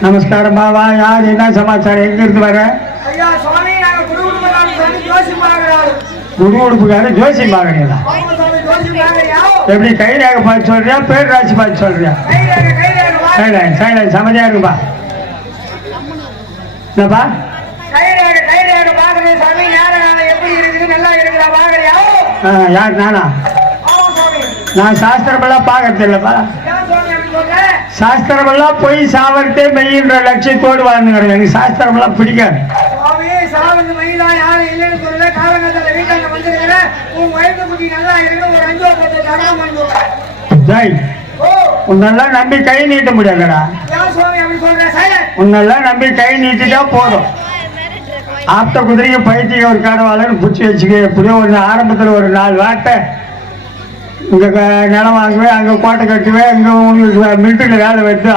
நமஸ்காரம் பாவா யார் என்ன சமாச்சாரம்? எங்க இருந்து வர? ஐயா சுவாமி நாங்க குடுகுடுமலாம் சுவாமி ஜோசி பார்க்கிறாரு. குரு உடுப்புக்காரு ஜோசி பாக்குறீங்களா எப்படி கை ரேகை பார்த்து சொல்றியா பேர் ராசி பார்த்து சொல்றியா கைரேக கைரேக வா சமதியா இருக்குப்பா என்னப்பா? கைரேக கைரேக யார் நானா? நான் சாஸ்திரமெல்லாம் பார்க்கறது இல்லப்பா சாஸ்திரமெல்லாம் போய் சாவரத்தே மெய்யின்ற லட்சியத்தோடு வாழ்ந்துக்கிறேன் எனக்கு சாஸ்திரமெல்லாம் பிடிக்காது. உன்னெல்லாம் நம்பி கை நீட்ட முடியாதுடா. உன்னெல்லாம் நம்பி கை நீட்டிட்டா போதும். ஆப்த குதிரைக்கு பைத்தியம் ஒரு கடவாளன்னு பிடிச்சி வச்சுக்க. எப்படியோ ஒரு ஆரம்பத்தில் ஒரு நாலு வாட்டை இங்கே நிலம் வாங்குவேன் அங்கே கோட்டை கட்டுவேன் இங்கே உங்களுக்கு மிலிட்டரியில் வேலை வைத்து